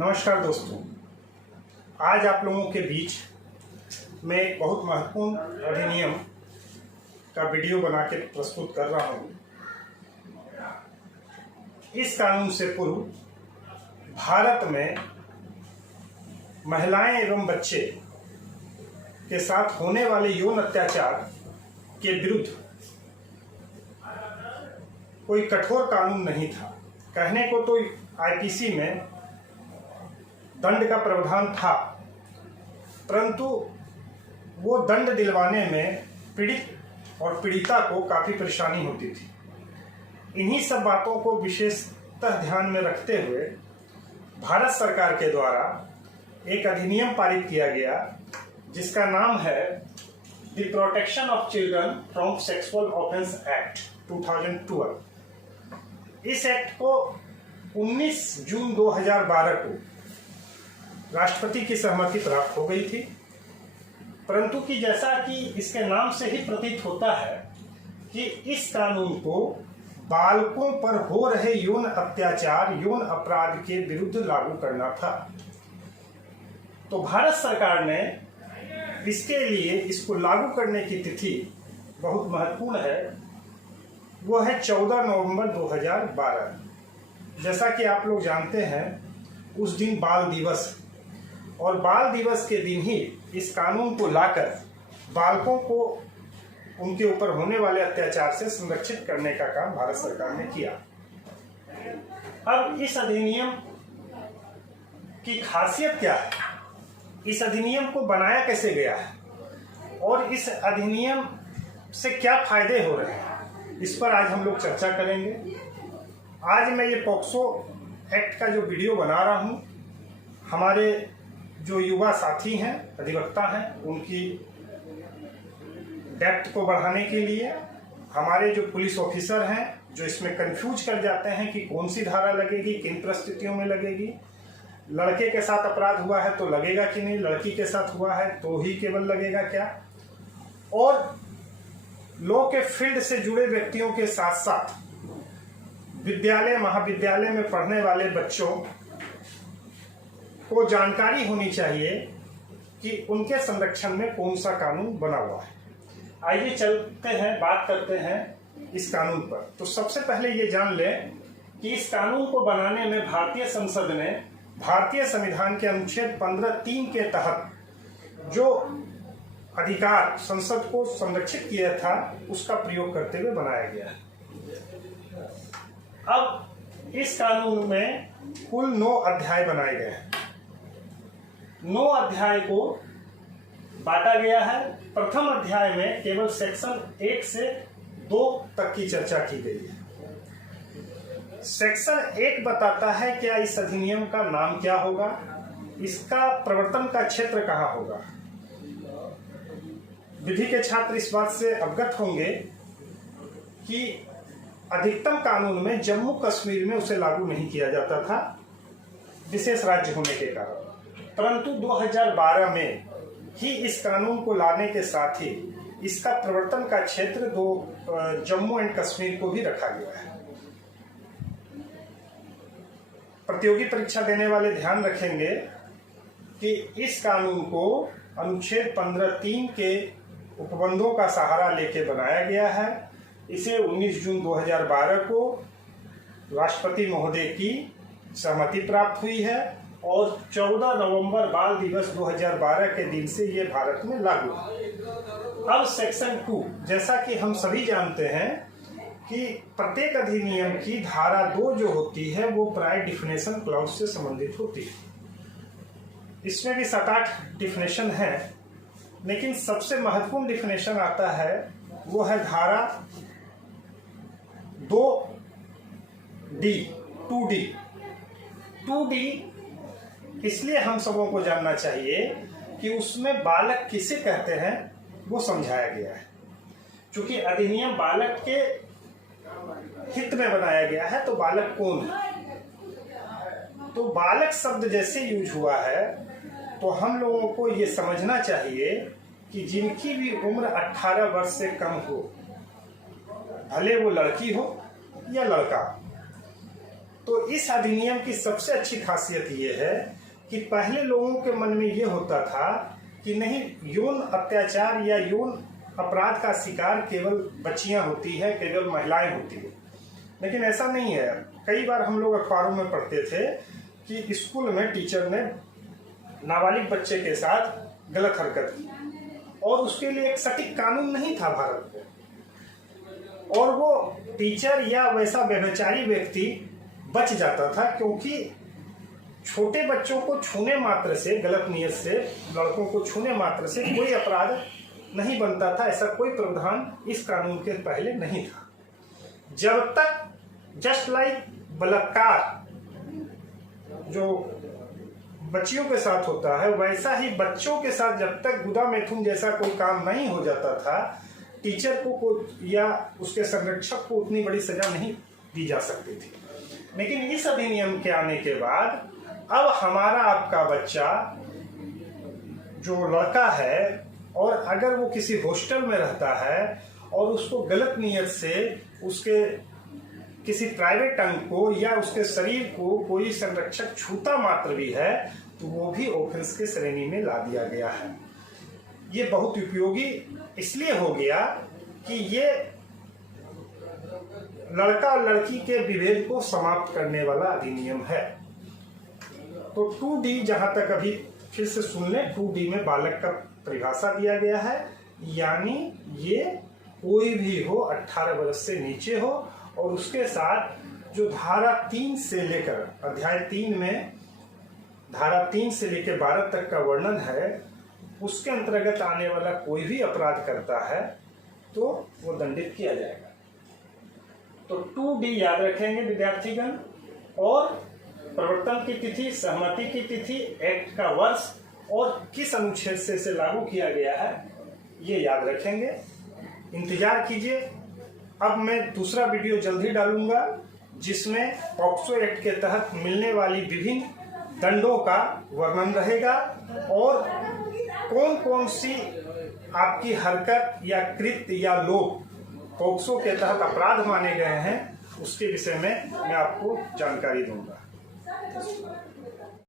नमस्कार दोस्तों, आज आप लोगों के बीच मैं एक बहुत महत्वपूर्ण अधिनियम का वीडियो बना के प्रस्तुत कर रहा हूँ। इस कानून से पूर्व भारत में महिलाएं एवं बच्चे के साथ होने वाले यौन अत्याचार के विरुद्ध कोई कठोर कानून नहीं था। कहने को तो आईपीसी में दंड का प्रावधान था, परंतु वो दंड दिलवाने में पीड़ित और पीड़िता को काफ़ी परेशानी होती थी। इन्हीं सब बातों को विशेषतः ध्यान में रखते हुए भारत सरकार के द्वारा एक अधिनियम पारित किया गया जिसका नाम है the protection of children from sexual offence act 2012। इस एक्ट को 19 जून 2012 को राष्ट्रपति की सहमति प्राप्त हो गई थी, परंतु कि जैसा कि इसके नाम से ही प्रतीत होता है कि इस कानून को बालकों पर हो रहे यौन अत्याचार, यौन अपराध के विरुद्ध लागू करना था। तो भारत सरकार ने इसके लिए इसको लागू करने की तिथि बहुत महत्वपूर्ण है, वो है 14 नवंबर 2012। जैसा कि आप लोग जानते हैं, उस दिन बाल दिवस और बाल दिवस के दिन ही इस कानून को लाकर बालकों को उनके ऊपर होने वाले अत्याचार से संरक्षित करने का काम भारत सरकार ने किया। अब इस अधिनियम की खासियत क्या है, इस अधिनियम को बनाया कैसे गया है और इस अधिनियम से क्या फायदे हो रहे हैं, इस पर आज हम लोग चर्चा करेंगे। आज मैं ये पॉक्सो एक्ट का जो वीडियो बना रहा हूँ, हमारे जो युवा साथी हैं, अधिवक्ता हैं, उनकी डेप्थ को बढ़ाने के लिए, हमारे जो पुलिस ऑफिसर हैं जो इसमें कंफ्यूज कर जाते हैं कि कौन सी धारा लगेगी, किन परिस्थितियों में लगेगी, लड़के के साथ अपराध हुआ है तो लगेगा कि नहीं, लड़की के साथ हुआ है तो ही केवल लगेगा क्या, और लॉ के फील्ड से जुड़े व्यक्तियों के साथ साथ विद्यालय महाविद्यालय में पढ़ने वाले बच्चों को जानकारी होनी चाहिए कि उनके संरक्षण में कौन सा कानून बना हुआ है। आइए चलते हैं, बात करते हैं इस कानून पर। तो सबसे पहले ये जान लें कि इस कानून को बनाने में भारतीय संसद ने भारतीय संविधान के अनुच्छेद 15(3) के तहत जो अधिकार संसद को संरक्षित किया था, उसका प्रयोग करते हुए बनाया गया है। अब इस कानून में कुल 9 अध्याय बनाए गए हैं। 9 अध्याय को बांटा गया है। प्रथम अध्याय में केवल सेक्शन 1 से 2 तक की चर्चा की गई है। सेक्शन 1 बताता है क्या इस अधिनियम का नाम क्या होगा, इसका प्रवर्तन का क्षेत्र कहाँ होगा। विधि के छात्र इस बात से अवगत होंगे कि अधिकतम कानून में जम्मू कश्मीर में उसे लागू नहीं किया जाता था, विशेष राज्य होने के कारण, परंतु 2012 में ही इस कानून को लाने के साथ ही इसका प्रवर्तन का क्षेत्र जम्मू एंड कश्मीर को भी रखा गया है। प्रतियोगी परीक्षा देने वाले ध्यान रखेंगे कि इस कानून को अनुच्छेद 15(3) के उपबंधों का सहारा लेके बनाया गया है। इसे 19 जून 2012 को राष्ट्रपति महोदय की सहमति प्राप्त हुई है और 14 नवंबर बाल दिवस 2012 के दिन से ये भारत में लागू है। अब सेक्शन 2, जैसा कि हम सभी जानते हैं कि प्रत्येक अधिनियम की धारा 2 जो होती है वो प्राय डिफिनेशन क्लॉज से संबंधित होती है। इसमें भी 7-8 डिफिनेशन है, लेकिन सबसे महत्वपूर्ण डिफिनेशन आता है वो है धारा 2D 2D इसलिए हम सबों को जानना चाहिए कि उसमें बालक किसे कहते हैं वो समझाया गया है। क्योंकि अधिनियम बालक के हित में बनाया गया है, तो बालक कौन है, तो बालक शब्द जैसे यूज हुआ है तो हम लोगों को ये समझना चाहिए कि जिनकी भी उम्र 18 वर्ष से कम हो, भले वो लड़की हो या लड़का, तो इस अधिनियम की सबसे अच्छी खासियत ये है कि पहले लोगों के मन में ये होता था कि नहीं, यौन अत्याचार या यौन अपराध का शिकार केवल बच्चियां होती है, केवल महिलाएं होती है। लेकिन ऐसा नहीं है। कई बार हम लोग अखबारों में पढ़ते थे कि स्कूल में टीचर ने नाबालिग बच्चे के साथ गलत हरकत की और उसके लिए एक सटीक कानून नहीं था भारत में, और वो टीचर या वैसा व्यभिचारी व्यक्ति बच जाता था, क्योंकि छोटे बच्चों को छूने मात्र से, गलत नियत से लड़कों को छूने मात्र से कोई अपराध नहीं बनता था। ऐसा कोई प्रावधान इस कानून के पहले नहीं था। जब तक जस्ट लाइक बलात्कार जो बच्चियों के साथ होता है, वैसा ही बच्चों के साथ जब तक गुदा मैथुन जैसा कोई काम नहीं हो जाता था, टीचर को या उसके संरक्षक को उतनी बड़ी सजा नहीं दी जा सकती थी। लेकिन इस अधिनियम के आने के बाद अब हमारा आपका बच्चा जो लड़का है, और अगर वो किसी हॉस्टल में रहता है और उसको गलत नियत से उसके किसी प्राइवेट अंग को या उसके शरीर को कोई संरक्षक छूता मात्र भी है, तो वो भी ऑफेंस के श्रेणी में ला दिया गया है। ये बहुत उपयोगी इसलिए हो गया कि ये लड़का और लड़की के विभेद को समाप्त करने वाला अधिनियम है। तो 2D, जहां तक अभी फिर से सुन लें, 2D में बालक का परिभाषा दिया गया है, यानी ये कोई भी हो, 18 वर्ष से नीचे हो, और उसके साथ जो धारा 3 से लेकर अध्याय 3 में धारा 3 से लेकर 12 तक का वर्णन है, उसके अंतर्गत आने वाला कोई भी अपराध करता है तो वो दंडित किया जाएगा। तो 2D याद रखेंगे विद्यार्थीगण, और प्रवर्तन की तिथि, सहमति की तिथि, एक्ट का वर्ष और किस अनुच्छेद से इसे लागू किया गया है, ये याद रखेंगे। इंतजार कीजिए, अब मैं दूसरा वीडियो जल्द ही डालूंगा जिसमें पॉक्सो एक्ट के तहत मिलने वाली विभिन्न दंडों का वर्णन रहेगा और कौन कौन सी आपकी हरकत या कृत्य या लोग पॉक्सो के तहत अपराध माने गए हैं, उसके विषय में मैं आपको जानकारी दूंगा।